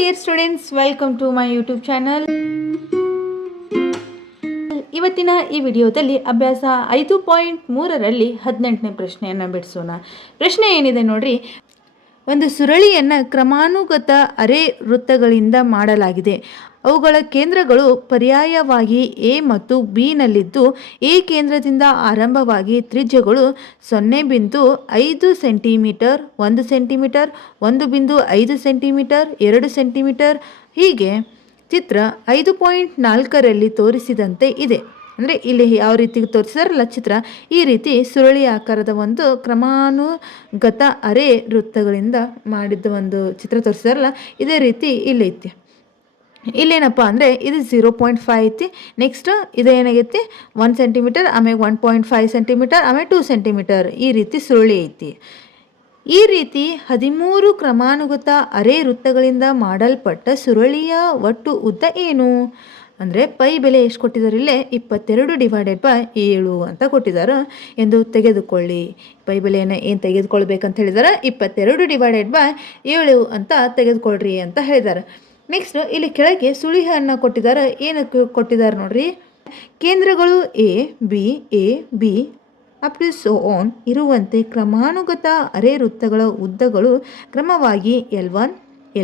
dear students, welcome to my YouTube channel. ಇವತ್ತಿನ ಈ ವಿಡಿಯೋದಲ್ಲಿ ಅಭ್ಯಾಸ 5.3ರಲ್ಲಿ 18ನೇ ಪ್ರಶ್ನೆಯನ್ನು ಬಿಡಿಸೋಣ. ಪ್ರಶ್ನೆ ಏನಿದೆ ನೋಡ್ರಿ. ಒಂದು ಸುರಳಿಯನ್ನು ಕ್ರಮಾನುಗತ ಅರೆ ವೃತ್ತಗಳಿಂದ ಮಾಡಲಾಗಿದೆ. ಅವುಗಳ ಕೇಂದ್ರಗಳು ಪರ್ಯಾಯವಾಗಿ ಎ ಮತ್ತು ಬಿ ನಲ್ಲಿದ್ದು ಎ ಕೇಂದ್ರದಿಂದ ಆರಂಭವಾಗಿ ತ್ರಿಜ್ಯಗಳು 0.5 ಸೆಂಟಿಮೀಟರ್, 1 ಸೆಂಟಿಮೀಟರ್, 1.5 ಸೆಂಟಿಮೀಟರ್, 2 ಸೆಂಟಿಮೀಟರ್ ಹೀಗೆ ಚಿತ್ರ 5.4ರಲ್ಲಿ ತೋರಿಸಿದಂತೆ ಇದೆ. ಅಂದರೆ ಇಲ್ಲಿ ಯಾವ ರೀತಿ ತೋರಿಸಿದಾರಲ್ಲ ಚಿತ್ರ, ಈ ರೀತಿ ಸುರುಳಿ ಆಕಾರದ ಒಂದು ಕ್ರಮಾನುಗತ ಅರೆ ವೃತ್ತಗಳಿಂದ ಮಾಡಿದ್ದ ಒಂದು ಚಿತ್ರ ತೋರಿಸಿದಾರಲ್ಲ, ಇದೇ ರೀತಿ ಇಲ್ಲಿ ಐತಿ. ಇಲ್ಲೇನಪ್ಪ ಅಂದರೆ ಇದು 0.5 ಐತಿ. ನೆಕ್ಸ್ಟ್ ಇದು ಏನಾಗೈತಿ 1 ಸೆಂಟಿಮೀಟರ್, ಆಮೇಲೆ 1.5 ಸೆಂಟಿಮೀಟರ್, ಆಮೇಲೆ 2 ಸೆಂಟಿಮೀಟರ್ ಈ ರೀತಿ ಸುರುಳಿ ಐತಿ. ಈ ರೀತಿ 13 ಕ್ರಮಾನುಗತ ಅರೆ ವೃತ್ತಗಳಿಂದ ಮಾಡಲ್ಪಟ್ಟ ಸುರುಳಿಯ ಒಟ್ಟು ಉದ್ದ ಏನು ಅಂದರೆ ಪೈ ಬೆಲೆ ಎಷ್ಟು ಕೊಟ್ಟಿದ್ದಾರೆ? ಇಲ್ಲೇ 22/7 ಅಂತ ಕೊಟ್ಟಿದ್ದಾರೆ ಎಂದು ತೆಗೆದುಕೊಳ್ಳಿ. ಪೈ ಬೆಲೆಯನ್ನು ಏನು ತೆಗೆದುಕೊಳ್ಬೇಕಂತ ಹೇಳಿದ್ದಾರೆ? 22/7 ಅಂತ ತೆಗೆದುಕೊಳ್ರಿ ಅಂತ ಹೇಳಿದ್ದಾರೆ. ನೆಕ್ಸ್ಟ್ ಇಲ್ಲಿ ಕೆಳಗೆ ಸುಳಿಯನ್ನು ಕೊಟ್ಟಿದ್ದಾರೆ. ಏನಕ್ಕೆ ಕೊಟ್ಟಿದ್ದಾರೆ ನೋಡ್ರಿ. ಕೇಂದ್ರಗಳು A B up to so on ಇರುವಂತೆ ಕ್ರಮಾನುಗತ ಅರೆ ವೃತ್ತಗಳ ಉದ್ದಗಳು ಕ್ರಮವಾಗಿ L1,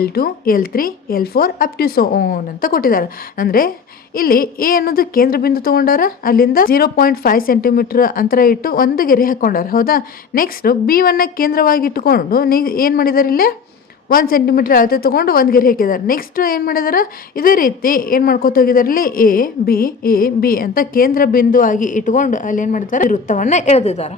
L2, L3, L4 up to so on ಅಂತ ಕೊಟ್ಟಿದ್ದಾರೆ. ಅಂದರೆ ಇಲ್ಲಿ ಎ ಅನ್ನೋದು ಕೇಂದ್ರ ಬಿಂದು ತೊಗೊಂಡಾರ, ಅಲ್ಲಿಂದ 0.5 ಸೆಂಟಿಮೀಟರ್ ಅಂತರ ಇಟ್ಟು ಒಂದು ಗೆರೆ ಹಾಕ್ಕೊಂಡಾರ, ಹೌದಾ. ನೆಕ್ಸ್ಟ್ ಬಿ1 ಕೇಂದ್ರವಾಗಿ ಇಟ್ಕೊಂಡು ಏನು ಮಾಡಿದ್ದಾರೆ? ಇಲ್ಲೇ 1 ಸೆಂಟಿಮೀಟರ್ ಅಳತೆ ತೊಗೊಂಡು ಒಂದು ಗೆರೆ ಹಾಕಿದ್ದಾರೆ. ನೆಕ್ಸ್ಟ್ ಏನು ಮಾಡಿದಾರೆ? ಇದೇ ರೀತಿ ಏನು ಮಾಡ್ಕೊತ ಹೋಗಿದ್ದಾರೆ? ಇಲ್ಲಿ ಎ ಬಿ ಅಂತ ಕೇಂದ್ರ ಬಿಂದು ಆಗಿ ಇಟ್ಕೊಂಡು ಅಲ್ಲಿ ಏನು ಮಾಡಿದ್ದಾರೆ? ವೃತ್ತವನ್ನು ಎಳೆದಿದ್ದಾರೆ.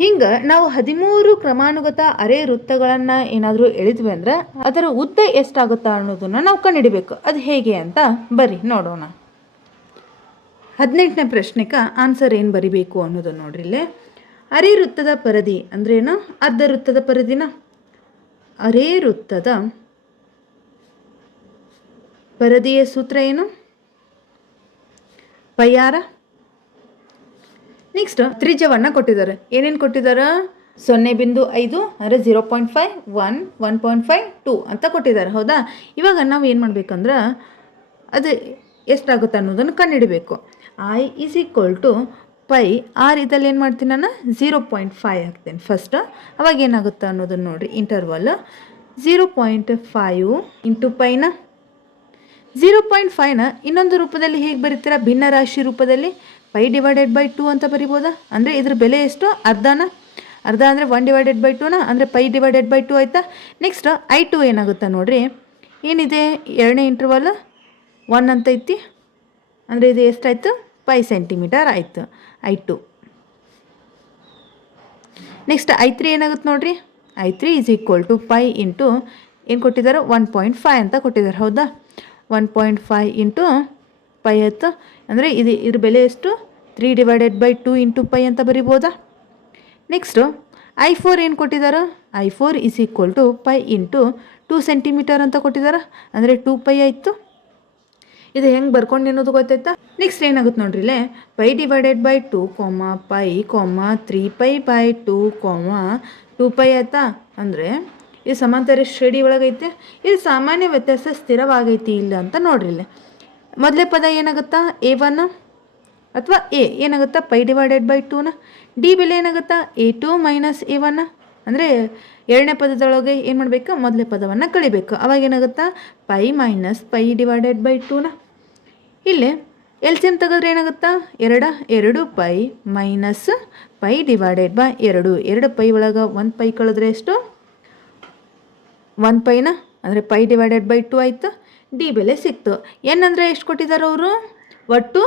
ಹಿಂಗೆ ನಾವು 13 ಕ್ರಮಾನುಗತ ಅರೆ ವೃತ್ತಗಳನ್ನು ಏನಾದರೂ ಎಳೆದ್ವಿ ಅಂದ್ರೆ ಅದರ ಉದ್ದ ಎಷ್ಟಾಗುತ್ತಾ ಅನ್ನೋದನ್ನು ನಾವು ಕಂಡುಹಿಡಿಬೇಕು. ಅದು ಹೇಗೆ ಅಂತ ಬರ್ರಿ ನೋಡೋಣ. 18ನೇ ಪ್ರಶ್ನೆಗೆ ಆನ್ಸರ್ ಏನು ಬರಿಬೇಕು ಅನ್ನೋದನ್ನು ನೋಡ್ರಿ. ಇಲ್ಲೇ ಅರೆ ವೃತ್ತದ ಪರಿಧಿ ಅಂದ್ರೇನು? ಅರ್ಧ ವೃತ್ತದ ಪರಿಧಿನ ಅರೆ ವೃತ್ತದ ಪರಿಧಿಯ ಸೂತ್ರ ಏನು? ಪೈಯಾರ. ನೆಕ್ಸ್ಟ್ ತ್ರಿಜ್ಯವನ್ನು ಕೊಟ್ಟಿದ್ದಾರೆ. ಏನೇನು ಕೊಟ್ಟಿದ್ದಾರೆ? 0.5 ಅಂದರೆ 0.5, 1, 1.5, 2 ಅಂತ ಕೊಟ್ಟಿದ್ದಾರೆ, ಹೌದಾ. ಇವಾಗ ನಾವು ಏನು ಮಾಡಬೇಕಂದ್ರೆ ಅದು ಎಷ್ಟಾಗುತ್ತೆ ಅನ್ನೋದನ್ನು ಕಂಡುಹಿಡಬೇಕು. I = ಪೈ ಆರ್ ಇದಲ್ಲಿ ಏನು ಮಾಡ್ತೀನಿ ನಾನು? 0.5 ಹಾಕ್ತೇನೆ ಫಸ್ಟ್. ಅವಾಗ ಏನಾಗುತ್ತೆ ಅನ್ನೋದನ್ನು ನೋಡಿರಿ. ಇಂಟರ್ವಲ್ 0.5 ಇಂಟು ಪೈನ 0.5ನ ಇನ್ನೊಂದು ರೂಪದಲ್ಲಿ ಹೇಗೆ ಬರೀತೀರಾ? ಭಿನ್ನ ರಾಶಿ ರೂಪದಲ್ಲಿ π/2 ಅಂತ ಬರಿಬೋದಾ? ಅಂದರೆ ಇದ್ರ ಬೆಲೆ ಎಷ್ಟು? ಅರ್ಧ ಅಂದರೆ 1/2 ಅಂದರೆ π/2 ಆಯಿತಾ. ನೆಕ್ಸ್ಟ್ I2 ಏನಾಗುತ್ತೆ ನೋಡಿರಿ. ಏನಿದೆ? ಎರಡನೇ ಇಂಟರ್ವಲ್ 1 ಅಂತ ಐತಿ, ಅಂದರೆ ಇದು ಎಷ್ಟಾಯಿತು? 5 ಸೆಂಟಿಮೀಟರ್ ಆಯಿತು I2. ನೆಕ್ಸ್ಟ್ I3 ಏನಾಗುತ್ತೆ ನೋಡಿರಿ. I3 = ಪೈ ಇಂಟು ಏನು ಕೊಟ್ಟಿದ್ದಾರೆ? 1.5 ಅಂತ ಕೊಟ್ಟಿದ್ದಾರೆ, ಹೌದಾ. 1.5 ಇಂಟು ಪೈ ಆಯಿತು. ಅಂದರೆ ಇದ್ರ ಬೆಲೆ ಎಷ್ಟು? 3/2 ಇಂಟು ಪೈ ಅಂತ ಬರಿಬೋದಾ. ನೆಕ್ಸ್ಟು I4 ಏನು ಕೊಟ್ಟಿದ್ದಾರೆ? I4 = ಪೈ ಇಂಟು 2 ಸೆಂಟಿಮೀಟರ್ ಅಂತ ಕೊಟ್ಟಿದ್ದಾರೆ, ಅಂದರೆ 2 ಪೈ ಆಯಿತು. ಇದು ಹೆಂಗೆ ಬರ್ಕೊಂಡು ಅನ್ನೋದು ಗೊತ್ತಾಯ್ತಾ. ನೆಕ್ಸ್ಟ್ ಏನಾಗುತ್ತೆ ನೋಡ್ರಿ. ಇಲ್ಲೇ π/2, ಪೈ, 3π/2, 2 ಪೈ ಆಯ್ತಾ. ಅಂದರೆ ಇದು ಸಮಾಂತರ ಶ್ರೇಣಿ ಒಳಗೈತೆ. ಇದು ಸಾಮಾನ್ಯ ವ್ಯತ್ಯಾಸ ಸ್ಥಿರವಾಗೈತಿ ಇಲ್ಲ ಅಂತ ನೋಡ್ರಿ. ಇಲ್ಲೇ ಮೊದಲೇ ಪದ ಏನಾಗುತ್ತಾ? A1 ಅಥವಾ ಎ ಏನಾಗುತ್ತಾ? π/2ನ ಡಿ ಬೆಲೆ ಏನಾಗುತ್ತಾ? A2 - A1. ಅಂದರೆ ಎರಡನೇ ಪದದೊಳಗೆ ಏನು ಮಾಡಬೇಕು? ಮೊದಲೇ ಪದವನ್ನು ಕಳಿಬೇಕು. ಅವಾಗ ಏನಾಗುತ್ತಾ? ಪೈ - π/2ನ. ಇಲ್ಲಿ LCM ತೆಗೆದ್ರೆ ಏನಾಗುತ್ತಾ? 2 ಪೈ ಮೈನಸ್ π/2. 2 ಪೈ ಒಳಗೆ 1 ಪೈ ಕಳೆದ್ರೆ ಎಷ್ಟು? 1 ಪೈನ, ಅಂದರೆ π/2 ಆಯಿತು. ಡಿ ಬೆಲೆ ಸಿಕ್ತು. ಏನಂದರೆ ಎಷ್ಟು ಕೊಟ್ಟಿದ್ದಾರೆ ಅವರು? ಒಟ್ಟು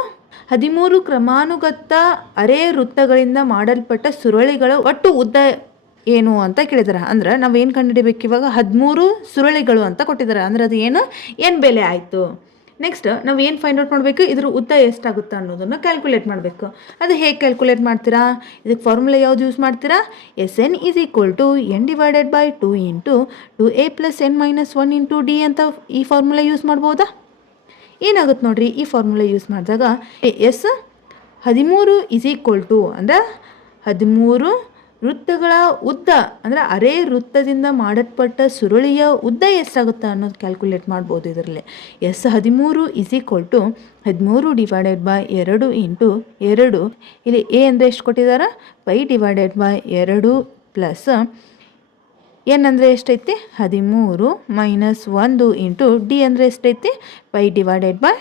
13 ಕ್ರಮಾನುಗತ ಅರೆ ವೃತ್ತಗಳಿಂದ ಮಾಡಲ್ಪಟ್ಟ ಸುರುಳಿಗಳ ಒಟ್ಟು ಉದ್ದ ಏನು ಅಂತ ಕೇಳಿದಾರೆ. ಅಂದ್ರೆ ನಾವೇನು ಕಂಡುಹಿಡಬೇಕು ಇವಾಗ? 13 ಸುರುಳಿಗಳು ಅಂತ ಕೊಟ್ಟಿದ್ದಾರೆ. ಅಂದರೆ ಅದು ಏನು ಬೆಲೆ ಆಯಿತು. ನೆಕ್ಸ್ಟ್ ನಾವು ಏನು ಫೈಂಡ್ ಔಟ್ ಮಾಡಬೇಕು? ಇದ್ರ ಉದ್ದ ಎಷ್ಟಾಗುತ್ತೆ ಅನ್ನೋದನ್ನು ಕ್ಯಾಲ್ಕುಲೇಟ್ ಮಾಡಬೇಕು. ಅದು ಹೇಗೆ ಕ್ಯಾಲ್ಕುಲೇಟ್ ಮಾಡ್ತೀರಾ? ಇದಕ್ಕೆ ಫಾರ್ಮುಲಾ ಯಾವುದು ಯೂಸ್ ಮಾಡ್ತೀರಾ? SN = n/2 into 2a + n - 1 into D ಅಂತ ಈ ಫಾರ್ಮುಲಾ ಯೂಸ್ ಮಾಡ್ಬೋದಾ? ಏನಾಗುತ್ತೆ ನೋಡಿರಿ. ಈ ಫಾರ್ಮುಲಾ ಯೂಸ್ ಮಾಡಿದಾಗ S 13 ಅಂದರೆ 13 ವೃತ್ತಗಳ ಉದ್ದ ಅಂದರೆ ಅರೆ ವೃತ್ತದಿಂದ ಮಾಡಲ್ಪಟ್ಟ ಸುರುಳಿಯ ಉದ್ದ ಎಷ್ಟಾಗುತ್ತೆ ಅನ್ನೋದು ಕ್ಯಾಲ್ಕುಲೇಟ್ ಮಾಡ್ಬೋದು ಇದರಲ್ಲಿ. S13 = 13 divided by 2 into 2. ಇಲ್ಲಿ ಎ ಅಂದರೆ ಎಷ್ಟು ಕೊಟ್ಟಿದ್ದಾರೆ, pi divided by 2 plus n ಅಂದರೆ ಎಷ್ಟೈತಿ 13 ಮೈನಸ್ 1 ಇಂಟು ಡಿ ಅಂದರೆ ಎಷ್ಟೈತಿ ಪೈ ಡಿವೈಡೆಡ್ ಬೈ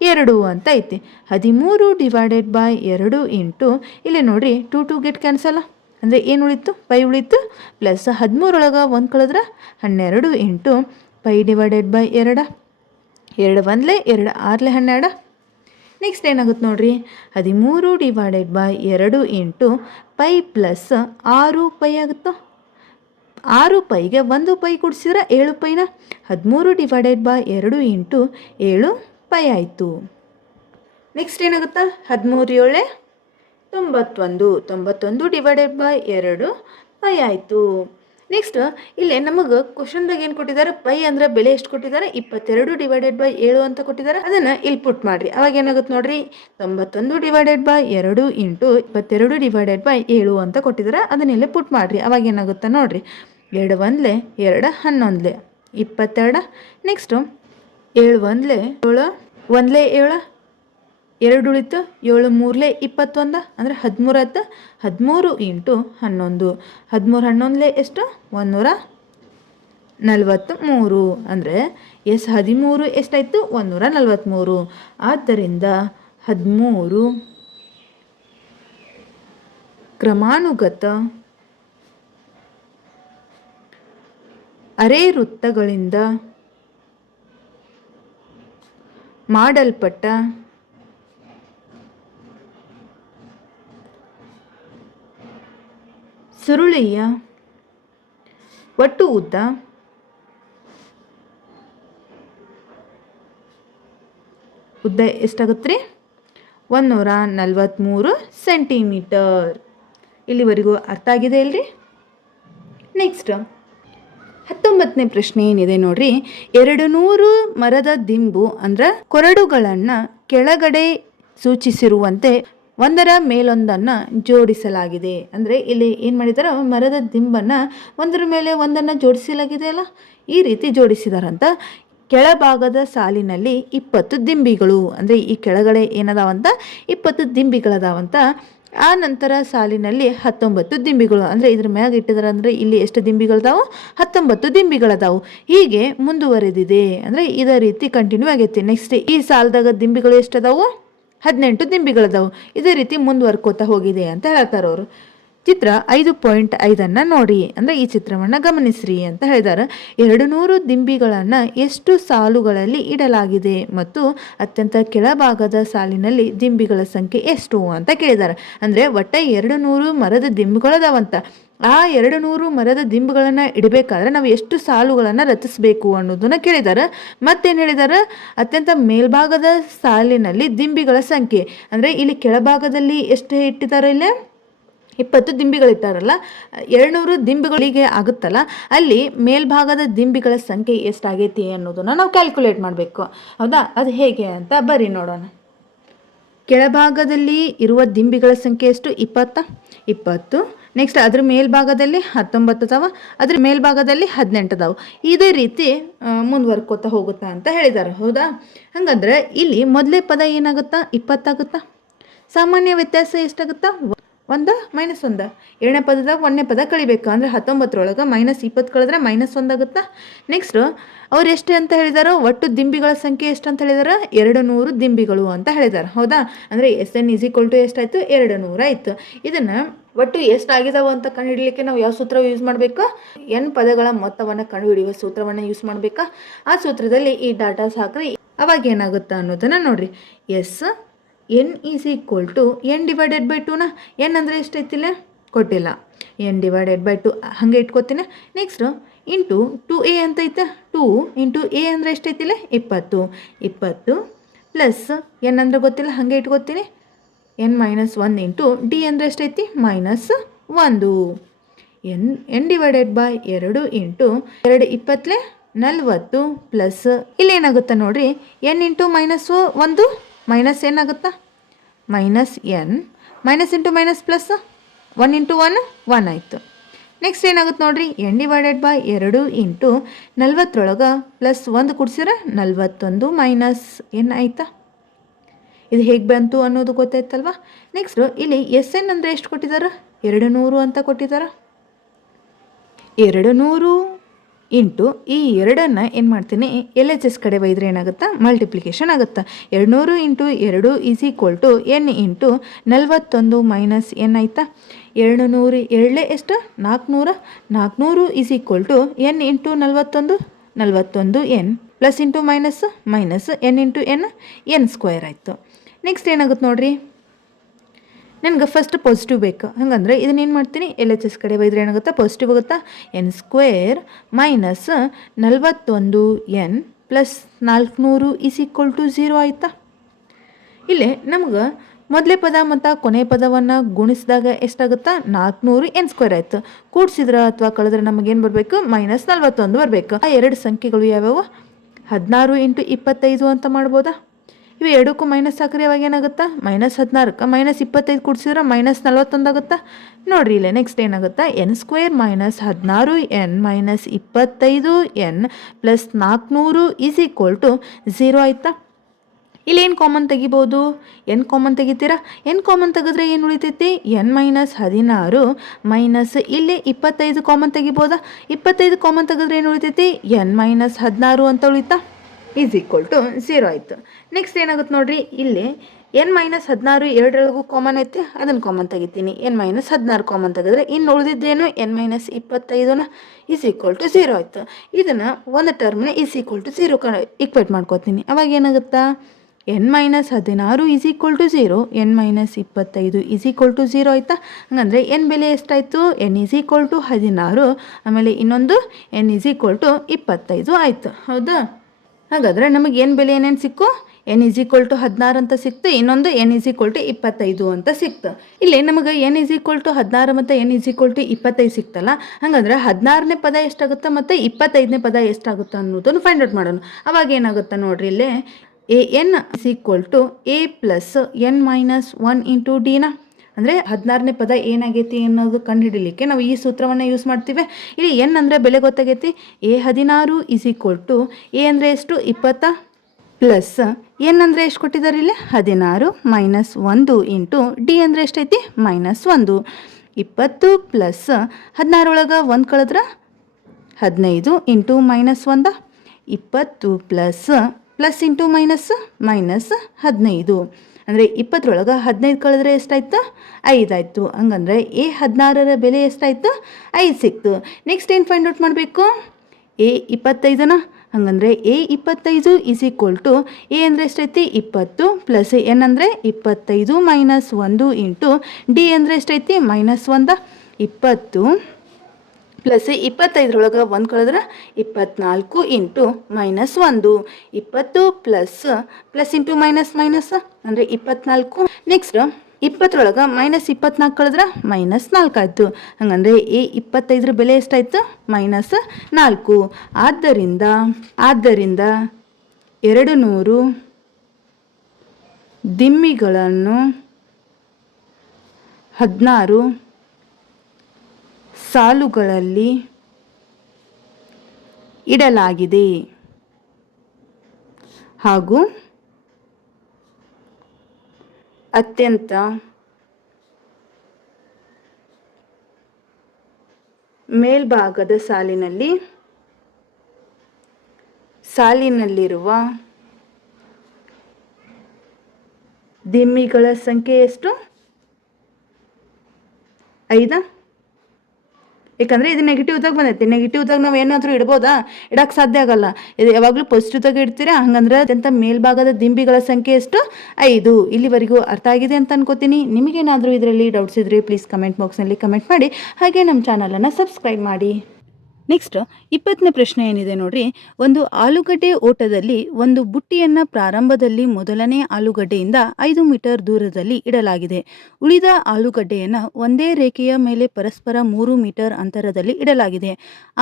2 ಅಂತ ಐತಿ. 13 ಡಿವೈಡೆಡ್ ಬೈ 2 ಇಂಟು ಇಲ್ಲಿ ನೋಡಿರಿ 2 ಗೆಟ್ ಕ್ಯಾನ್ಸಲ್ ಅಂದರೆ ಏನು ಉಳಿತು, ಪೈ ಉಳಿತು, ಪ್ಲಸ್ 13 ಒಳಗೆ 1 ಕಳೆದ್ರೆ 12 into pi divided by 2. 2 1 2 6 12. Next ಏನಾಗುತ್ತೆ ನೋಡಿರಿ, 13 divided by 2 into pi plus 6 pi ಆಗುತ್ತೋ. 6 ಪೈಗೆ 1 ಪೈ ಕೊಡಿಸಿದ್ರೆ 7 ಪೈನ. 13 ಡಿವೈಡೆಡ್ ಬೈ 2 ಇಂಟು 7 ಪೈ ಆಯಿತು. ನೆಕ್ಸ್ಟ್ ಏನಾಗುತ್ತಾ, 13 7 91 ಡಿವೈಡೆಡ್ ಬೈ 2 ಪೈ ಆಯಿತು. ನೆಕ್ಸ್ಟ್ ಇಲ್ಲಿ ನಮಗೆ ಕ್ವಶನ್ದಾಗ ಏನು ಕೊಟ್ಟಿದ್ದಾರೆ, ಪೈ ಅಂದರೆ ಬೆಲೆ ಎಷ್ಟು ಕೊಟ್ಟಿದ್ದಾರೆ, 22 ಡಿವೈಡೆಡ್ ಬೈ 7 ಅಂತ ಕೊಟ್ಟಿದ್ದಾರೆ. ಅದನ್ನು ಇಲ್ಲಿ ಪುಟ್ ಮಾಡಿರಿ. ಅವಾಗ ಏನಾಗುತ್ತೆ ನೋಡಿರಿ, 91 divided by 2 into 22 divided by 7 ಅಂತ ಕೊಟ್ಟಿದ್ದಾರೆ. ಅದನ್ನೆಲ್ಲ ಪುಟ್ ಮಾಡಿರಿ. ಅವಾಗ ಏನಾಗುತ್ತೆ ನೋಡಿರಿ, 2 1 2 11 22. ನೆಕ್ಸ್ಟು 7 1 7 1 7 2 ಉಳಿತು, 7 3 21 ಅಂದರೆ 13 ಆಯ್ತು. 13 ಇಂಟು 11 13 11 ಎಷ್ಟು 143 ಅಂದರೆ S13 ಎಷ್ಟಾಯಿತು 143. ಆದ್ದರಿಂದ 13 ಕ್ರಮಾನುಗತ ಅರೆ ವೃತ್ತಗಳಿಂದ ಮಾಡಲ್ಪಟ್ಟ ಸುರುಳಿಯ ಒಟ್ಟು ಉದ್ದ ಎಷ್ಟಾಗುತ್ತೆ ರೀ, 143 ಸೆಂಟಿಮೀಟರ್. ಇಲ್ಲಿವರೆಗೂ ಅರ್ಥ ಆಗಿದೆ ಇಲ್ರಿ. ನೆಕ್ಸ್ಟ್ 19ನೇ ಪ್ರಶ್ನೆ ಏನಿದೆ ನೋಡ್ರಿ, 200 ಮರದ ದಿಂಬು ಅಂದ್ರೆ ಕೊರಡುಗಳನ್ನು ಕೆಳಗಡೆ ಸೂಚಿಸಿರುವಂತೆ ಒಂದರ ಮೇಲೊಂದನ್ನು ಜೋಡಿಸಲಾಗಿದೆ. ಅಂದರೆ ಇಲ್ಲಿ ಏನು ಮಾಡಿದ್ದಾರೆ, ಮರದ ದಿಂಬನ್ನು ಒಂದರ ಮೇಲೆ ಒಂದನ್ನು ಜೋಡಿಸಲಾಗಿದೆ ಅಲ್ಲ, ಈ ರೀತಿ ಜೋಡಿಸಿದಾರಂತ. ಕೆಳಭಾಗದ ಸಾಲಿನಲ್ಲಿ 20 ದಿಂಬಿಗಳು, ಅಂದರೆ ಈ ಕೆಳಗಡೆ ಏನದಾವಂತ 20 ದಿಂಬಿಗಳದಾವಂತ. ಆ ನಂತರ ಸಾಲಿನಲ್ಲಿ 19 ದಿಂಬಿಗಳು, ಅಂದರೆ ಇದ್ರ ಮ್ಯಾಗ ಇಟ್ಟಿದಾರೆ. ಅಂದರೆ ಇಲ್ಲಿ ಎಷ್ಟು ದಿಂಬಿಗಳದಾವು, 19 ದಿಂಬಿಗಳದಾವು. ಹೀಗೆ ಮುಂದುವರೆದಿದೆ, ಅಂದರೆ ಇದೇ ರೀತಿ ಕಂಟಿನ್ಯೂ ಆಗೈತಿ. ನೆಕ್ಸ್ಟ್ ಈ ಸಾಲದಾಗ ದಿಂಬಿಗಳು ಎಷ್ಟದಾವು, 18 ದಿಂಬಿಗಳದಾವು. ಇದೇ ರೀತಿ ಮುಂದುವರ್ಕೋತಾ ಹೋಗಿದೆ ಅಂತ ಹೇಳ್ತಾರೆ ಅವರು. ಚಿತ್ರ 5.5 ನೋಡಿ, ಅಂದರೆ ಈ ಚಿತ್ರವನ್ನು ಗಮನಿಸ್ರಿ ಅಂತ ಹೇಳಿದ್ದಾರೆ. 200 ದಿಂಬಿಗಳನ್ನು ಎಷ್ಟು ಸಾಲುಗಳಲ್ಲಿ ಇಡಲಾಗಿದೆ ಮತ್ತು ಅತ್ಯಂತ ಕೆಳಭಾಗದ ಸಾಲಿನಲ್ಲಿ ದಿಂಬಿಗಳ ಸಂಖ್ಯೆ ಎಷ್ಟು ಅಂತ ಕೇಳಿದ್ದಾರೆ. ಅಂದರೆ ಒಟ್ಟು 200 ಮರದ ದಿಂಬುಗಳದಾವಂತ. ಆ 200 ಮರದ ದಿಂಬುಗಳನ್ನು ಇಡಬೇಕಾದ್ರೆ ನಾವು ಎಷ್ಟು ಸಾಲುಗಳನ್ನು ರಚಿಸಬೇಕು ಅನ್ನೋದನ್ನು ಕೇಳಿದ್ದಾರೆ. ಮತ್ತೇನು ಹೇಳಿದ್ದಾರೆ, ಅತ್ಯಂತ ಮೇಲ್ಭಾಗದ ಸಾಲಿನಲ್ಲಿ ದಿಂಬಿಗಳ ಸಂಖ್ಯೆ, ಅಂದರೆ ಇಲ್ಲಿ ಕೆಳಭಾಗದಲ್ಲಿ ಎಷ್ಟು ಇಟ್ಟಿದ್ದಾರೆ, ಇಲ್ಲೇ 20 ದಿಂಬಿಗಳಿಟ್ಟಾರಲ್ಲ, 200 ದಿಂಬಿಗಳಿಗೆ ಆಗುತ್ತಲ್ಲ, ಅಲ್ಲಿ ಮೇಲ್ಭಾಗದ ದಿಂಬಿಗಳ ಸಂಖ್ಯೆ ಎಷ್ಟಾಗೈತಿ ಅನ್ನೋದನ್ನು ನಾವು ಕ್ಯಾಲ್ಕುಲೇಟ್ ಮಾಡಬೇಕು. ಹೌದಾ, ಅದು ಹೇಗೆ ಅಂತ ಬರ್ರಿ ನೋಡೋಣ. ಕೆಳಭಾಗದಲ್ಲಿ ಇರುವ ದಿಂಬಿಗಳ ಸಂಖ್ಯೆ ಎಷ್ಟು, 20. ನೆಕ್ಸ್ಟ್ ಅದ್ರ ಮೇಲ್ಭಾಗದಲ್ಲಿ 19 ಅದಾವ, ಅದ್ರ ಮೇಲ್ಭಾಗದಲ್ಲಿ 18 ಅದಾವು. ಇದೇ ರೀತಿ ಮುಂದುವರ್ಕೋತಾ ಹೋಗುತ್ತಾ ಅಂತ ಹೇಳಿದ್ದಾರೆ. ಹೌದಾ, ಹಂಗಂದ್ರೆ ಇಲ್ಲಿ ಮೊದಲೇ ಪದ ಏನಾಗುತ್ತಾ, 20 ಆಗುತ್ತಾ. ಸಾಮಾನ್ಯ ವ್ಯತ್ಯಾಸ ಎಷ್ಟಾಗುತ್ತಾ, 1 - 1. ಎರಡನೇ ಪದದಾಗ 1ನೇ ಪದ ಕಳಿಬೇಕು. ಅಂದರೆ 19 -20 ಕಳೆದ್ರೆ -1 ಆಗುತ್ತಾ. ನೆಕ್ಸ್ಟ್ ಅವ್ರು ಎಷ್ಟು ಅಂತ ಹೇಳಿದಾರೋ, ಒಟ್ಟು ದಿಂಬಿಗಳ ಸಂಖ್ಯೆ ಎಷ್ಟು ಅಂತ ಹೇಳಿದಾರೆ, 200 ದಿಂಬಿಗಳು ಅಂತ ಹೇಳಿದ್ದಾರೆ. ಹೌದಾ, ಅಂದರೆ SN = ಎಷ್ಟಾಯಿತು, 200 ಆಯಿತು. ಇದನ್ನು ಒಟ್ಟು ಎಷ್ಟಾಗಿದಾವೆ ಅಂತ ಕಂಡುಹಿಡಲಿಕ್ಕೆ ನಾವು ಯಾವ ಸೂತ್ರ ಯೂಸ್ ಮಾಡಬೇಕು, N ಪದಗಳ ಮೊತ್ತವನ್ನು ಕಂಡುಹಿಡಿಯುವ ಸೂತ್ರವನ್ನು ಯೂಸ್ ಮಾಡಬೇಕಾ. ಆ ಸೂತ್ರದಲ್ಲಿ ಈ ಡಾಟಾಸ್ ಹಾಕ್ರಿ, ಅವಾಗ ಏನಾಗುತ್ತೆ ಅನ್ನೋದನ್ನು ನೋಡಿರಿ. N = N ಡಿವೈಡೆಡ್ ಬೈ 2ನ. N ಅಂದರೆ ಎಷ್ಟೈತಿಲ್ಲ ಕೊಟ್ಟಿಲ್ಲ, N ಡಿವೈಡೆಡ್ ಬೈ 2 ಹಾಗೆ ಇಟ್ಕೋತೀನಿ. ನೆಕ್ಸ್ಟ್ ಇಂಟು 2A ಅಂತ ಐತೆ, 2 ಇಂಟು A ಅಂದರೆ ಎಷ್ಟೈತಿಲ್ಲ 20 ಪ್ಲಸ್ N ಅಂದರೆ ಗೊತ್ತಿಲ್ಲ ಹಾಗೆ ಇಟ್ಕೋತೀನಿ. N - 1 ಇಂಟು D ಅಂದರೆ ಎಷ್ಟೈತಿ -1. N divided by 2 into 2 20 40 plus ಇಲ್ಲಿ ಏನಾಗುತ್ತೆ ನೋಡಿರಿ, N ಇಂಟು -1 ಮೈನಸ್ ಏನಾಗುತ್ತಾ, -N minus into minus plus 1 into 1 1 ಆಯಿತು. ನೆಕ್ಸ್ಟ್ ಏನಾಗುತ್ತೆ ನೋಡಿರಿ, n/2 ಇಂಟು 40 ಪ್ಲಸ್ 1 ಕೂಡಿಸಿದ್ರೆ 41 ಮೈನಸ್ n ಆಯಿತಾ. ಇದು ಹೇಗೆ ಬಂತು ಅನ್ನೋದು ಗೊತ್ತಾಯ್ತಲ್ವ. ನೆಕ್ಸ್ಟು ಇಲ್ಲಿ SN ಅಂದರೆ ಎಷ್ಟು ಕೊಟ್ಟಿದ್ದಾರೆ, 200 ಅಂತ ಕೊಟ್ಟಿದ್ದಾರೆ. 200 ಇಂಟು ಈ 2 ಏನು ಮಾಡ್ತೀನಿ, LHS ಕಡೆ ಒಯ್ದರೆ ಏನಾಗುತ್ತಾ, ಮಲ್ಟಿಪ್ಲಿಕೇಶನ್ ಆಗುತ್ತಾ. 200 into 2 is equal to n into 41 minus n ಆಯಿತಾ. 200 2 ಎಷ್ಟು, 400. 400 is equal to n into 41 n plus into minus n into n square ಆಯಿತು. ನೆಕ್ಸ್ಟ್ ಏನಾಗುತ್ತೆ ನೋಡಿರಿ, ನನಗೆ ಫಸ್ಟ್ ಪಾಸಿಟಿವ್ ಬೇಕು. ಹಾಗಂದ್ರೆ ಇದನ್ನೇನು ಮಾಡ್ತೀನಿ, LHS ಕಡೆ ಒಯ್ದರೆ ಏನಾಗುತ್ತಾ, ಪಾಸಿಟಿವ್ ಆಗುತ್ತಾ. n square minus 41n plus 400 is equal to 0 ಆಯಿತಾ. ಇಲ್ಲಿ ನಮ್ಗೆ ಮೊದಲೇ ಪದ ಮತ್ತು ಕೊನೆ ಪದವನ್ನು ಗುಣಿಸಿದಾಗ ಎಷ್ಟಾಗುತ್ತಾ, 400 n ಸ್ಕ್ವೇರ್ ಆಯಿತು. ಕೂಡಿಸಿದ್ರೆ ಅಥವಾ ಕಳೆದ್ರೆ ನಮಗೇನು ಬರಬೇಕು, ಮೈನಸ್ 41 ಬರಬೇಕು. ಆ ಎರಡು ಸಂಖ್ಯೆಗಳು ಯಾವ್ಯಾವು, 16 ಇಂಟು 25 ಅಂತ ಮಾಡ್ಬೋದಾ. ಇವು ಎರಡಕ್ಕೂ ಮೈನಸ್ ಹಾಕ್ರಿ, ಅವಾಗ ಏನಾಗುತ್ತಾ, ಮೈನಸ್ 16ಕ್ಕೆ ಮೈನಸ್ 25 ಕೂಡಿಸಿದ್ರೆ ಮೈನಸ್ 41 ಆಗುತ್ತಾ. ನೋಡಿರಿ ಇಲ್ಲೇ ನೆಕ್ಸ್ಟ್ ಏನಾಗುತ್ತಾ, n square minus 16n minus 25n plus 400 is equal to 0 ಆಯಿತಾ. ಇಲ್ಲಿ ಏನು ಕಾಮನ್ ತೆಗಿಬೋದು, n ಕಾಮನ್ ತೆಗಿತೀರಾ. n ಕಾಮನ್ ತೆಗೆದ್ರೆ ಏನು ಉಳಿತೈತಿ, n-16 ಮೈನಸ್ ಇಲ್ಲಿ 25 ಕಾಮನ್ ತೆಗಿಬೋದಾ. 25 ಕಾಮನ್ ತೆಗೆದ್ರೆ ಏನು ಉಳಿತೈತಿ, n-16 ಅಂತ ಉಳಿತಾ, ಈಸ್ ಈಕ್ವಲ್ ಟು 0 ಆಯಿತು. ನೆಕ್ಸ್ಟ್ ಏನಾಗುತ್ತೆ ನೋಡಿರಿ, ಇಲ್ಲಿ n-16 ಎರಡರೊಳಗೂ ಕಾಮನ್ ಐತೆ, ಅದನ್ನು ಕಾಮನ್ ತೆಗಿತೀನಿ. n-16 ಕಾಮನ್ ತೆಗೆದ್ರೆ ಇನ್ನು ಉಳಿದಿದ್ದೇನು, n-25 ಈಸ್ ಈಕ್ವಲ್ ಟು 0 ಆಯಿತು. ಇದನ್ನು ಒಂದು ಟರ್ಮ್ನ ಈಸ್ ಈಕ್ವಲ್ ಟು 0 ಈಕ್ವೇಟ್ ಮಾಡ್ಕೋತೀನಿ. ಅವಾಗ ಏನಾಗುತ್ತಾ, n-16 is equal to 0, n-25 is equal to 0 ಆಯಿತಾ. ಹಾಗಂದರೆ n ಬೆಲೆ ಎಷ್ಟಾಯಿತು, n ಈಸ್ ಈಕ್ವಲ್ ಟು 16, ಆಮೇಲೆ ಇನ್ನೊಂದು n ಈಸ್ ಈಕ್ವಲ್ ಟು 25 ಆಯಿತು. ಹೌದಾ. ಹಾಗಾದರೆ ನಮಗೆ ಏನು ಬೆಲೆ ಏನೇನು ಸಿಕ್ಕು, n ಈಸ್ ಈಕ್ವಲ್ ಟು 16 ಅಂತ ಸಿಕ್ತು, ಇನ್ನೊಂದು n ಈಸ್ ಈಕ್ವಲ್ ಟು 25 ಅಂತ ಸಿಕ್ತು. ಇಲ್ಲಿ ನಮಗೆ n ಈಸ್ ಈಕ್ವಲ್ ಟು 16 ಮತ್ತು n ಈಸ್ ಈಕ್ವಲ್ ಟು 25 ಸಿಕ್ತಲ್ಲ. ಹಾಗಾದರೆ 16ನೇ ಪದ ಎಷ್ಟಾಗುತ್ತೆ ಮತ್ತು 25ನೇ ಪದ ಎಷ್ಟಾಗುತ್ತೆ ಅನ್ನೋದನ್ನು ಫೈಂಡ್ ಔಟ್ ಮಾಡೋಣ. ಅವಾಗ ಏನಾಗುತ್ತೆ ನೋಡ್ರಿ, ಇಲ್ಲಿ n is equal to a plus n-1 into ಡಿನ, ಅಂದರೆ 16ನೇ ಪದ ಏನಾಗೈತಿ ಅನ್ನೋದು ಕಂಡುಹಿಡಲಿಕ್ಕೆ ನಾವು ಈ ಸೂತ್ರವನ್ನು ಯೂಸ್ ಮಾಡ್ತೀವಿ. ಇಲ್ಲಿ n ಅಂದರೆ ಬೆಲೆ ಗೊತ್ತಾಗೈತಿ, a16 is equal to a ಅಂದರೆ ಎಷ್ಟು, 20 ಪ್ಲಸ್ n ಅಂದರೆ ಎಷ್ಟು ಕೊಟ್ಟಿದ್ದಾರೆ ಇಲ್ಲಿ, 16 ಮೈನಸ್ 1 ಇಂಟು ಡಿ ಅಂದರೆ ಎಷ್ಟೈತಿ, -1. 20 ಪ್ಲಸ್ 16 ಒಳಗೆ 1 ಕಳೆದ್ರೆ 15 ಇಂಟು -1, 20 ಪ್ಲಸ್ ಇಂಟು ಮೈನಸ್ 15. ಅಂದರೆ 20ರೊಳಗೆ 15 ಕಳೆದ್ರೆ ಎಷ್ಟಾಯ್ತು, 5 ಆಯಿತು. ಹಂಗಂದರೆ a16ರ ಬೆಲೆ ಎಷ್ಟಾಯಿತು, 5 ಸಿಕ್ತು. ನೆಕ್ಸ್ಟ್ ಏನು ಫೈಂಡ್ ಔಟ್ ಮಾಡಬೇಕು, a25ನ. ಹಾಗಂದರೆ a25 is equal to a ಅಂದರೆ ಎಷ್ಟೈತಿ, 20 ಪ್ಲಸ್ n ಅಂದರೆ 25 ಮೈನಸ್ 1 ಇಂಟು ಡಿ ಅಂದರೆ ಎಷ್ಟೈತಿ, -1. 20 ಪ್ಲಸ್ 25ರೊಳಗೆ 1 ಕಳೆದ್ರೆ 24 ಇಂಟು -1. 20 ಪ್ಲಸ್ ಇಂಟು ಮೈನಸ್ ಅಂದರೆ 24. ನೆಕ್ಸ್ಟ್ 20ರೊಳಗೆ -24 ಕಳೆದ್ರೆ -4 ಆಯಿತು. ಹಾಗಂದರೆ a25ರ ಬೆಲೆ ಎಷ್ಟಾಯಿತು, -4. ಆದ್ದರಿಂದ 200 ದಿಮ್ಮಿಗಳನ್ನು 16 ಸಾಲುಗಳಲ್ಲಿ ಇಡಲಾಗಿದೆ ಹಾಗೂ ಅತ್ಯಂತ ಮೇಲ್ಭಾಗದ ಸಾಲಿನಲ್ಲಿರುವ ದಿಮ್ಮಿಗಳ ಸಂಖ್ಯೆ ಎಷ್ಟು, 5. ಯಾಕಂದರೆ ಇದು ನೆಗೆಟಿವ್ದಾಗ ಬಂದೈತಿ. ನೆಗೆಟಿವ್ದಾಗ ನಾವು ಏನಾದರೂ ಇಡ್ಬೋದಾ, ಇಡಕ್ಕೆ ಸಾಧ್ಯ ಆಗಲ್ಲ. ಇದು ಯಾವಾಗಲೂ ಪಾಸಿಟಿವ್ದಾಗ ಇಡ್ತೀರಾ. ಹಂಗಂದ್ರೆ ಅತ್ಯಂತ ಮೇಲ್ಭಾಗದ ದಿಂಬಿಗಳ ಸಂಖ್ಯೆ ಎಷ್ಟು, 5. ಇಲ್ಲಿವರೆಗೂ ಅರ್ಥ ಆಗಿದೆ ಅಂತ ಅನ್ಕೋತೀನಿ. ನಿಮಗೇನಾದರೂ ಇದರಲ್ಲಿ ಡೌಟ್ಸ್ ಇದ್ದರೆ ಪ್ಲೀಸ್ ಕಮೆಂಟ್ ಬಾಕ್ಸ್ನಲ್ಲಿ ಕಮೆಂಟ್ ಮಾಡಿ. ಹಾಗೆ ನಮ್ಮ ಚಾನಲನ್ನು ಸಬ್ಸ್ಕ್ರೈಬ್ ಮಾಡಿ. ನೆಕ್ಸ್ಟ್ 20ನೇ ಪ್ರಶ್ನೆ ಏನಿದೆ ನೋಡ್ರಿ. ಒಂದು ಆಲೂಗಡ್ಡೆ ಓಟದಲ್ಲಿ ಒಂದು ಬುಟ್ಟಿಯನ್ನು ಪ್ರಾರಂಭದಲ್ಲಿ ಮೊದಲನೇ ಆಲೂಗಡ್ಡೆಯಿಂದ 5 ಮೀಟರ್ ದೂರದಲ್ಲಿ ಇಡಲಾಗಿದೆ. ಉಳಿದ ಆಲೂಗಡ್ಡೆಯನ್ನು ಒಂದೇ ರೇಖೆಯ ಮೇಲೆ ಪರಸ್ಪರ 3 ಮೀಟರ್ ಅಂತರದಲ್ಲಿ ಇಡಲಾಗಿದೆ.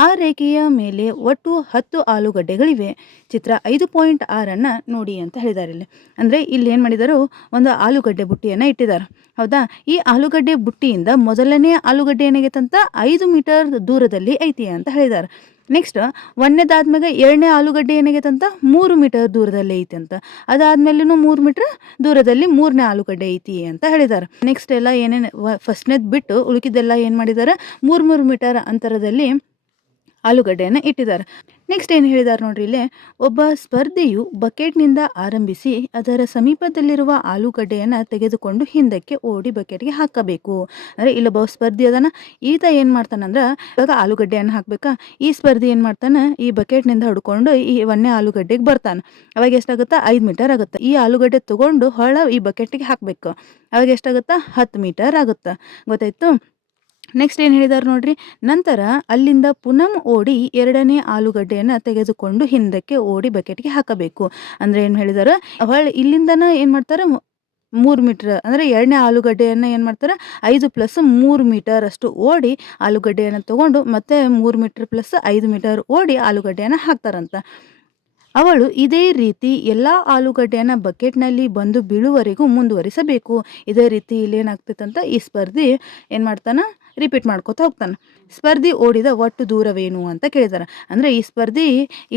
ಆ ರೇಖೆಯ ಮೇಲೆ ಒಟ್ಟು 10 ಆಲೂಗಡ್ಡೆಗಳಿವೆ. ಚಿತ್ರ 5.6 ನೋಡಿ ಅಂತ ಹೇಳಿದ್ದಾರೆ. ಅಂದರೆ ಇಲ್ಲಿ ಏನು ಮಾಡಿದಾರು, ಒಂದು ಆಲೂಗಡ್ಡೆ ಬುಟ್ಟಿಯನ್ನು ಇಟ್ಟಿದ್ದಾರೆ. ಹೌದಾ, ಈ ಆಲೂಗಡ್ಡೆ ಬುಟ್ಟಿಯಿಂದ ಮೊದಲನೇ ಆಲೂಗಡ್ಡೆ ಏನಾಗೈತಂತ 5 ಮೀಟರ್ ದೂರದಲ್ಲಿ ಐತಿ ಅಂತ ಹೇಳಿದ್ದಾರೆ. ನೆಕ್ಸ್ಟ್ ಒಂದನೇದಾದ್ಮೇಲೆ ಎರಡನೇ ಆಲೂಗಡ್ಡೆ ಏನಾಗೈತಂತ 3 ಮೀಟರ್ ದೂರದಲ್ಲಿ ಐತಿ ಅಂತ. ಅದಾದ್ಮೇಲೂ 3 ಮೀಟರ್ ದೂರದಲ್ಲಿ ಮೂರನೇ ಆಲೂಗಡ್ಡೆ ಐತಿ ಅಂತ ಹೇಳಿದ್ದಾರೆ. ನೆಕ್ಸ್ಟ್ ಎಲ್ಲ ಏನೇನು ಫಸ್ಟ್ನೇದು ಬಿಟ್ಟು ಉಳುಕಿದ್ದೆಲ್ಲ ಏನು ಮಾಡಿದ್ದಾರೆ, 3 ಮೀಟರ್ ಅಂತರದಲ್ಲಿ ಆಲೂಗಡ್ಡೆಯನ್ನು ಇಟ್ಟಿದ್ದಾರೆ. ನೆಕ್ಸ್ಟ್ ಏನು ಹೇಳಿದ್ದಾರೆ ನೋಡ್ರಿ, ಇಲ್ಲೇ ಒಬ್ಬ ಸ್ಪರ್ಧಿಯು ಬಕೆಟ್ನಿಂದ ಆರಂಭಿಸಿ ಅದರ ಸಮೀಪದಲ್ಲಿರುವ ಆಲೂಗಡ್ಡೆಯನ್ನು ತೆಗೆದುಕೊಂಡು ಹಿಂದಕ್ಕೆ ಓಡಿ ಬಕೆಟ್ಗೆ ಹಾಕಬೇಕು. ಅಂದರೆ ಇಲ್ಲೊಬ್ಬ ಸ್ಪರ್ಧಿ ಅದನ್ನು ಈತ ಏನು ಮಾಡ್ತಾನಂದ್ರೆ, ಇವಾಗ ಆಲೂಗಡ್ಡೆಯನ್ನು ಹಾಕಬೇಕಾ, ಈ ಸ್ಪರ್ಧಿ ಏನು ಮಾಡ್ತಾನೆ, ಈ ಬಕೆಟ್ನಿಂದ ಹಿಡ್ಕೊಂಡು ಈ ಒಂದೇ ಆಲೂಗಡ್ಡೆಗೆ ಬರ್ತಾನೆ. ಅವಾಗ ಎಷ್ಟಾಗುತ್ತಾ, 5 ಮೀಟರ್ ಆಗುತ್ತೆ. ಈ ಆಲೂಗಡ್ಡೆ ತೊಗೊಂಡು ಹೊಳ ಈ ಬಕೆಟ್ಗೆ ಹಾಕಬೇಕು. ಅವಾಗ ಎಷ್ಟಾಗುತ್ತಾ, 10 ಮೀಟರ್ ಆಗುತ್ತೆ. ಗೊತ್ತಾಯ್ತು. ನೆಕ್ಸ್ಟ್ ಏನು ಹೇಳಿದಾರೆ ನೋಡ್ರಿ, ನಂತರ ಅಲ್ಲಿಂದ ಪುನಃ ಓಡಿ ಎರಡನೇ ಆಲೂಗಡ್ಡೆಯನ್ನು ತೆಗೆದುಕೊಂಡು ಹಿಂದಕ್ಕೆ ಓಡಿ ಬಕೆಟ್ಗೆ ಹಾಕಬೇಕು. ಅಂದರೆ ಏನು ಹೇಳಿದಾರೆ, ಹೊಳ್ಳಿ ಇಲ್ಲಿಂದನ ಏನು ಮಾಡ್ತಾರೆ, 3 ಮೀಟರ್ ಅಂದರೆ ಎರಡನೇ ಆಲೂಗಡ್ಡೆಯನ್ನು ಏನು ಮಾಡ್ತಾರೆ, 5 + 3 ಮೀಟರ್ ಅಷ್ಟು ಓಡಿ ಆಲೂಗಡ್ಡೆಯನ್ನು ತೊಗೊಂಡು ಮತ್ತೆ 3 ಮೀಟರ್ + 5 ಮೀಟರ್ ಓಡಿ ಆಲೂಗಡ್ಡೆಯನ್ನು ಹಾಕ್ತಾರಂತ. ಅವಳು ಇದೇ ರೀತಿ ಎಲ್ಲ ಆಲೂಗಡ್ಡೆಯನ್ನು ಬಕೆಟ್ನಲ್ಲಿ ಬಂದು ಬೀಳುವವರೆಗೂ ಮುಂದುವರಿಸಬೇಕು. ಇದೇ ರೀತಿ ಇಲ್ಲೇನಾಗ್ತೈತಂತ, ಈ ಸ್ಪರ್ಧಿ ಏನು ಮಾಡ್ತಾನೆ, ರಿಪೀಟ್ ಮಾಡ್ಕೊತಾ ಹೋಗ್ತಾನೆ. ಸ್ಪರ್ಧಿ ಓಡಿದ ಒಟ್ಟು ದೂರವೇನು ಅಂತ ಕೇಳಿದಾರೆ. ಅಂದರೆ ಈ ಸ್ಪರ್ಧಿ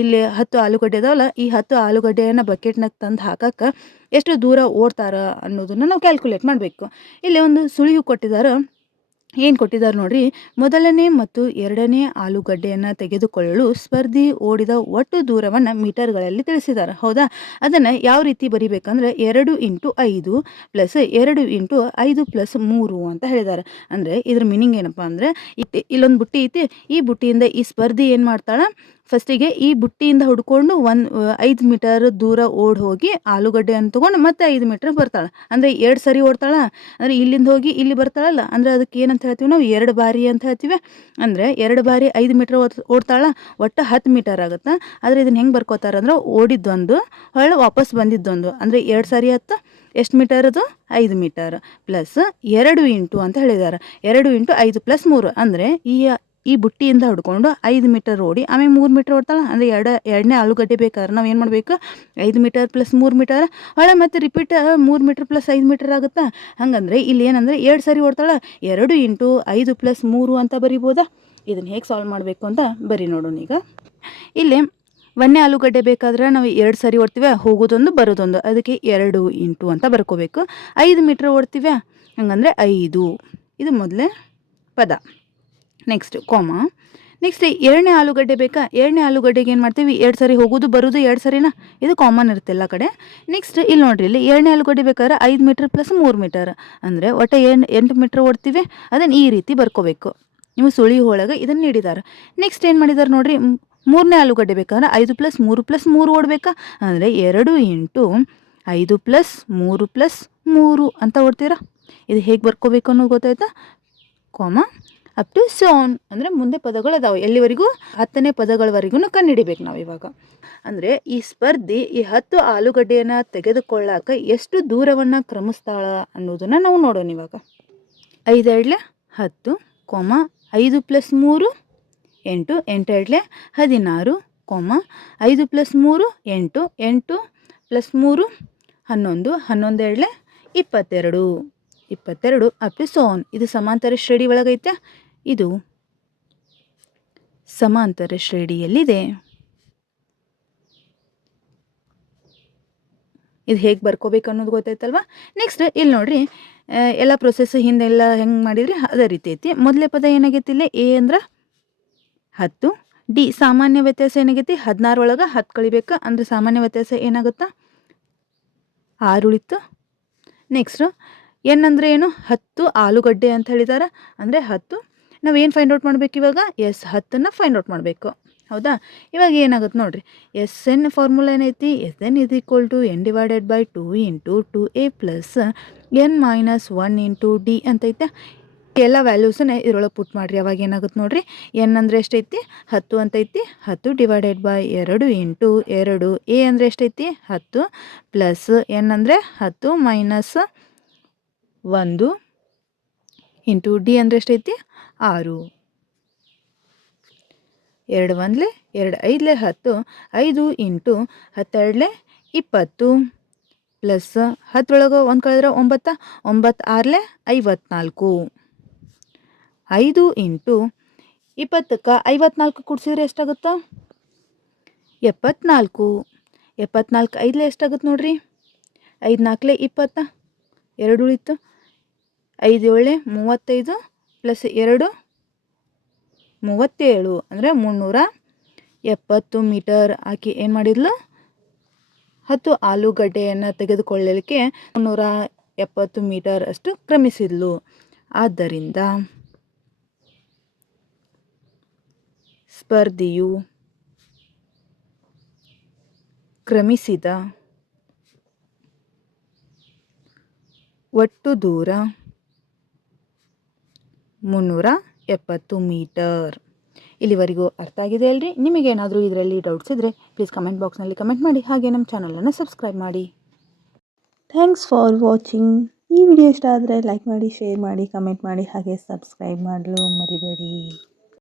ಇಲ್ಲಿ 10 ಆಲೂಗಡ್ಡೆ ಅದಾವಲ್ಲ, ಈ 10 ಆಲೂಗಡ್ಡೆಯನ್ನು ಬಕೆಟ್ನಾಗ ತಂದು ಹಾಕಕ್ಕೆ ಎಷ್ಟು ದೂರ ಓಡ್ತಾರ ಅನ್ನೋದನ್ನು ನಾವು ಕ್ಯಾಲ್ಕುಲೇಟ್ ಮಾಡಬೇಕು. ಇಲ್ಲಿ ಒಂದು ಸುಳಿವು ಕೊಟ್ಟಿದ್ದಾರೆ. ಏನು ಕೊಟ್ಟಿದ್ದಾರೆ ನೋಡ್ರಿ, ಮೊದಲನೇ ಮತ್ತು ಎರಡನೇ ಆಲೂಗಡ್ಡೆಯನ್ನು ತೆಗೆದುಕೊಳ್ಳಲು ಸ್ಪರ್ಧಿ ಓಡಿದ ಒಟ್ಟು ದೂರವನ್ನು ಮೀಟರ್ಗಳಲ್ಲಿ ತಿಳಿಸಿದ್ದಾರೆ. ಹೌದಾ, ಅದನ್ನು ಯಾವ ರೀತಿ ಬರಿಬೇಕಂದ್ರೆ 2 × 5 + 2 × 5 + 3 ಅಂತ ಹೇಳಿದ್ದಾರೆ. ಅಂದರೆ ಇದ್ರ ಮೀನಿಂಗ್ ಏನಪ್ಪ ಅಂದರೆ, ಇಲ್ಲೊಂದು ಬುಟ್ಟಿ ಐತಿ, ಈ ಬುಟ್ಟಿಯಿಂದ ಈ ಸ್ಪರ್ಧಿ ಏನು ಮಾಡ್ತಾಳೆ, ಫಸ್ಟಿಗೆ ಈ ಬುಟ್ಟಿಯಿಂದ ಹುಡ್ಕೊಂಡು 5 ಮೀಟರ್ ದೂರ ಓಡಿ ಹೋಗಿ ಆಲೂಗಡ್ಡೆಯನ್ನು ತೊಗೊಂಡು ಮತ್ತೆ 5 ಮೀಟರ್ ಬರ್ತಾಳೆ. ಅಂದರೆ 2 ಸರಿ ಓಡ್ತಾಳೆ. ಅಂದರೆ ಇಲ್ಲಿಂದ ಹೋಗಿ ಇಲ್ಲಿ ಬರ್ತಾಳಲ್ಲ, ಅಂದರೆ ಅದಕ್ಕೆ ಏನಂತ ಹೇಳ್ತೀವಿ ನಾವು, 2 ಬಾರಿ ಅಂತ ಹೇಳ್ತೀವಿ. ಅಂದರೆ 2 ಬಾರಿ 5 ಮೀಟರ್ ಓಡ್ತಾಳೆ, ಒಟ್ಟು 10 ಮೀಟರ್ ಆಗುತ್ತೆ. ಆದರೆ ಇದನ್ನು ಹೆಂಗೆ ಬರ್ಕೋತಾರೆ ಅಂದ್ರೆ, ಓಡಿದ್ದೊಂದು ಹೊಳ್ಳಿ ವಾಪಸ್ ಬಂದಿದ್ದೊಂದು, ಅಂದರೆ 2 ಸಾರಿ ಹತ್ತು ಎಷ್ಟು ಮೀಟರ್ ಅದು, 5 ಮೀಟರ್ ಪ್ಲಸ್ 2 ಇಂಟು ಅಂತ ಹೇಳಿದ್ದಾರೆ. 2 × 5 + 3 ಅಂದರೆ ಈ ಬುಟ್ಟಿಯಿಂದ ಹಿಡ್ಕೊಂಡು 5 ಮೀಟರ್ ಓಡಿ ಆಮೇಲೆ 3 ಮೀಟರ್ ಓಡ್ತಾಳೆ. ಅಂದರೆ ಎರಡನೇ ಆಲೂಗಡ್ಡೆ ಬೇಕಾದ್ರೆ ನಾವು ಏನು ಮಾಡಬೇಕು, 5 ಮೀಟರ್ + 3 ಮೀಟರ್ ಹೊಳೆ ಮತ್ತೆ ರಿಪೀಟ್ 3 ಮೀಟರ್ + 5 ಮೀಟರ್ ಆಗುತ್ತಾ. ಹಾಗಂದ್ರೆ ಇಲ್ಲಿ ಏನಂದರೆ 2 ಸರಿ ಓಡ್ತಾಳೆ, 2 × 5 + 3 ಅಂತ ಬರಿಬೋದಾ. ಇದನ್ನು ಹೇಗೆ ಸಾಲ್ವ್ ಮಾಡಬೇಕು ಅಂತ ಬರಿ ನೋಡೋಣ. ಈಗ ಇಲ್ಲಿ ಒಂದೇ ಆಲೂಗಡ್ಡೆ ಬೇಕಾದ್ರೆ ನಾವು 2 ಸರಿ ಓಡ್ತೀವಿ, ಹೋಗೋದೊಂದು ಬರೋದೊಂದು, ಅದಕ್ಕೆ 2 × ಅಂತ ಬರ್ಕೋಬೇಕು. 5 ಮೀಟರ್ ಓಡ್ತೀವಿ, ಹಂಗಂದರೆ 5. ಇದು ಮೊದಲೇ ಪದ. ನೆಕ್ಸ್ಟ್ ಕಾಮ. ನೆಕ್ಸ್ಟ್ ಎರಡನೇ ಆಲೂಗಡ್ಡೆ ಬೇಕಾ, ಎರಡನೇ ಆಲೂಗಡ್ಡೆಗೆ ಏನು ಮಾಡ್ತೀವಿ, 2 ಸರಿ ಹೋಗೋದು ಬರೋದು 2 ಸರಿನಾ, ಇದು ಕಾಮನ್ ಇರುತ್ತೆ ಎಲ್ಲ ಕಡೆ. ನೆಕ್ಸ್ಟ್ ಇಲ್ಲಿ ನೋಡ್ರಿ, ಇಲ್ಲಿ ಎರಡನೇ ಆಲೂಗಡ್ಡೆ ಬೇಕಾದ್ರೆ 5 ಮೀಟರ್ + 3 ಮೀಟರ್ ಅಂದರೆ ಒಟ್ಟು 8 ಮೀಟರ್ ಓಡ್ತೀವಿ. ಅದನ್ನು ಈ ರೀತಿ ಬರ್ಕೋಬೇಕು. ನೀವು ಸುಳಿ ಒಳಗೆ ಇದನ್ನು ನೀಡಿದ್ದಾರೆ. ನೆಕ್ಸ್ಟ್ ಏನು ಮಾಡಿದ್ದಾರೆ ನೋಡ್ರಿ, ಮೂರನೇ ಆಲೂಗಡ್ಡೆ ಬೇಕಾದ್ರೆ 5 + 3 + 3 ಓಡಬೇಕಾ, ಅಂದರೆ 2 × 5 + 3 + 3 ಅಂತ ಓಡ್ತೀರಾ. ಇದು ಹೇಗೆ ಬರ್ಕೋಬೇಕು ಅನ್ನೋದು ಗೊತ್ತಾಯ್ತಾ. ಕಾಮ ಅಪ್ ಟು ಸೋನ್ ಅಂದರೆ ಮುಂದೆ ಪದಗಳು ಅದಾವೆ, ಎಲ್ಲಿವರೆಗೂ 10ನೇ ಪದಗಳವರೆಗೂ ಕಂಡುಹಿಡಿಬೇಕು ನಾವು ಇವಾಗ. ಅಂದರೆ ಈ ಸ್ಪರ್ಧಿ ಈ 10 ಆಲೂಗಡ್ಡೆಯನ್ನು ತೆಗೆದುಕೊಳ್ಳಾಕ ಎಷ್ಟು ದೂರವನ್ನು ಕ್ರಮಿಸ್ತಾಳ ಅನ್ನೋದನ್ನು ನಾವು ನೋಡೋಣ ಇವಾಗ. 5 × 10, 5 + 3 8, 8 × 16, 5 + 3 8, 8 + 3 11, 11 × 22, 22 ಅಪ್ ಟು ಸೋನ್. ಇದು ಸಮಾಂತರ ಶ್ರೇಣಿ ಒಳಗೈತೆ, ಇದು ಸಮಾಂತರ ಶ್ರೇಣಿಯಲ್ಲಿದೆ. ಇದು ಹೇಗೆ ಬರ್ಕೋಬೇಕು ಅನ್ನೋದು ಗೊತ್ತಾಯ್ತಲ್ವ. ನೆಕ್ಸ್ಟ್ ಇಲ್ಲಿ ನೋಡ್ರಿ, ಎಲ್ಲ ಪ್ರೊಸೆಸ್ ಹಿಂದೆಲ್ಲ ಹೆಂಗೆ ಮಾಡಿದ್ರಿ ಅದೇ ರೀತಿ ಐತಿ. ಮೊದಲೇ ಪದ ಏನಾಗೈತಿ, ಇಲ್ಲಿ ಎ ಅಂದ್ರೆ 10, ಡಿ ಸಾಮಾನ್ಯ ವ್ಯತ್ಯಾಸ ಏನಾಗೈತಿ, 16 ಒಳಗೆ 10 ಕಳಿಬೇಕು, ಅಂದರೆ ಸಾಮಾನ್ಯ ವ್ಯತ್ಯಾಸ ಏನಾಗುತ್ತಾ 6 ಉಳಿತು. ನೆಕ್ಸ್ಟ್ ಎನ್ ಅಂದರೆ ಏನು, 10 ಆಲೂಗಡ್ಡೆ ಅಂತ ಹೇಳಿದ್ದಾರೆ. ಅಂದರೆ 10 ನಾವೇನು ಫೈಂಡ್ ಔಟ್ ಮಾಡಬೇಕು ಇವಾಗ, S10 ಫೈಂಡ್ ಔಟ್ ಮಾಡಬೇಕು. ಹೌದಾ. ಇವಾಗ ಏನಾಗುತ್ತೆ ನೋಡಿರಿ, SN ಫಾರ್ಮುಲಾ ಏನೈತಿ, SN = n/2 × 2a + n - 1 × d ಅಂತೈತೆ. ಎಲ್ಲ ವ್ಯಾಲ್ಯೂಸನ್ನ ಇದ್ರೊಳಗೆ ಪುಟ್ ಮಾಡಿರಿ. ಅವಾಗ ಏನಾಗುತ್ತೆ ನೋಡಿರಿ, ಎನ್ ಅಂದರೆ ಎಷ್ಟೈತಿ 10 ಅಂತೈತಿ. 10 ಡಿವೈಡೆಡ್ ಬೈ 2 ಇಂಟು 2. ಎ ಅಂದರೆ ಎಷ್ಟೈತಿ 10 ಪ್ಲಸ್ ಎನ್ ಅಂದರೆ 10 ಮೈನಸ್ 1 ಇಂಟು ಡಿ ಅಂದರೆ ಎಷ್ಟೈತಿ 6. 2 1 2 5 10. 5 ಇಂಟು 12 20 ಪ್ಲಸ್ 10 ಒಳಗೆ 1 ಕಳೆದ್ರೆ 9. 9 6 54. 5 ಇಂಟು 20ಕ್ಕೆ 54 ಕೂಡಿಸಿದ್ರೆ ಎಷ್ಟಾಗುತ್ತಾ 74. 74 5 ಎಷ್ಟಾಗುತ್ತೆ ನೋಡ್ರಿ, 5 4 20. 2 ಉಳಿತು. 5 7 35 ಪ್ಲಸ್ 2 37 ಅಂದರೆ 370 ಮೀಟರ್. ಆಕೆ ಏನು ಮಾಡಿದ್ಲು, 10 ಆಲೂಗಡ್ಡೆಯನ್ನು ತೆಗೆದುಕೊಳ್ಳಲಿಕ್ಕೆ 370 ಮೀಟರ್ ಅಷ್ಟು ಕ್ರಮಿಸಿದ್ಲು. ಆದ್ದರಿಂದ ಸ್ಪರ್ಧಿಯು ಕ್ರಮಿಸಿದ ಒಟ್ಟು ದೂರ 370 ಮೀಟರ್. ಇಲ್ಲಿವರೆಗೂ ಅರ್ಥ ಆಗಿದೆ ಅಲ್ರಿ? ನಿಮಗೇನಾದರೂ ಇದರಲ್ಲಿ ಡೌಟ್ಸ್ ಇದ್ದರೆ ಪ್ಲೀಸ್ ಕಮೆಂಟ್ ಬಾಕ್ಸ್ನಲ್ಲಿ ಕಮೆಂಟ್ ಮಾಡಿ. ಹಾಗೆ ನಮ್ಮ ಚಾನಲನ್ನು ಸಬ್ಸ್ಕ್ರೈಬ್ ಮಾಡಿ. Thanks for watching. ಈ ವಿಡಿಯೋ ಇಷ್ಟ ಆದರೆ ಲೈಕ್ ಮಾಡಿ, ಶೇರ್ ಮಾಡಿ, ಕಮೆಂಟ್ ಮಾಡಿ, ಹಾಗೆ ಸಬ್ಸ್ಕ್ರೈಬ್ ಮಾಡಲು ಮರಿಬೇಡಿ.